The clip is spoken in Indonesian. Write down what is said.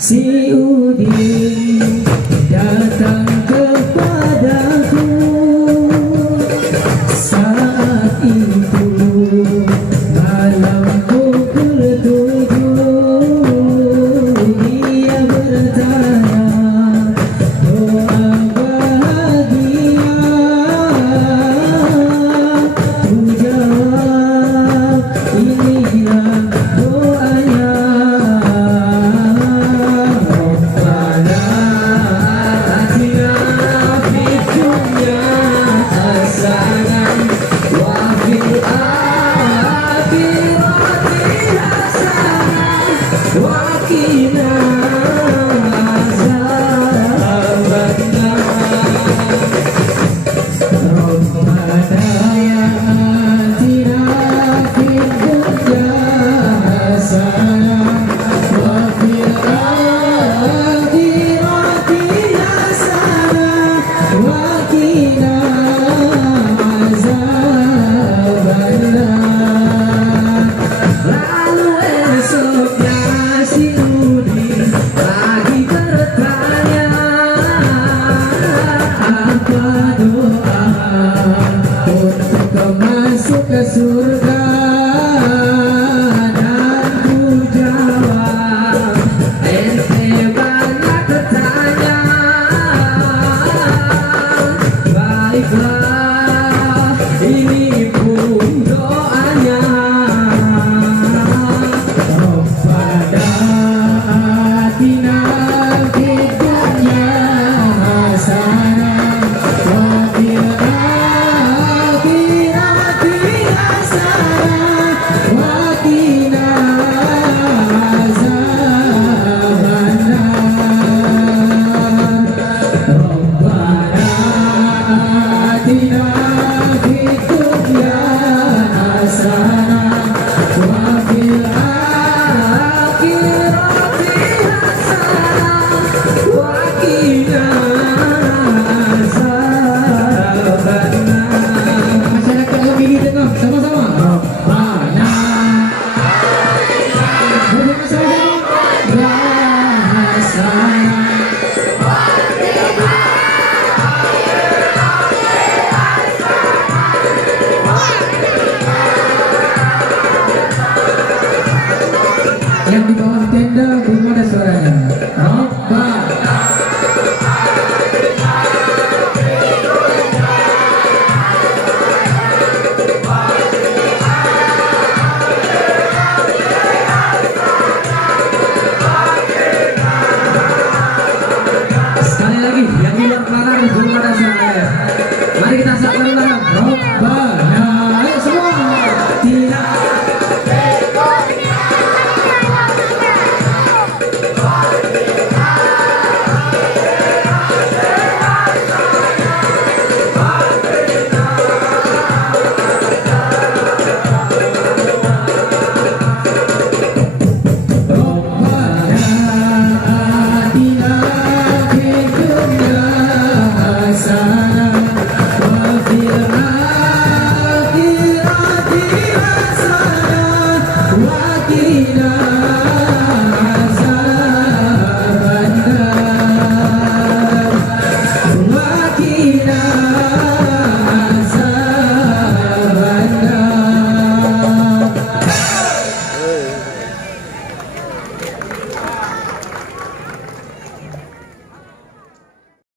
Si Udin datang kepadaku saat itu malam pukul 7. Dia bertanya doa bahagia, ku jawab inilah doanya. Masuk ke surga dan ku jawab ente banyak bertanya. Baiklah ini pun doanya. Rabbana atina fid dunya hasanah wa fil yang di bawah tenda belum ada suaranya. Sekali lagi yang di luar belakang belum ada suaranya. Mari kita sama-sama Rabbana. Ayo semua. Tidak Wakina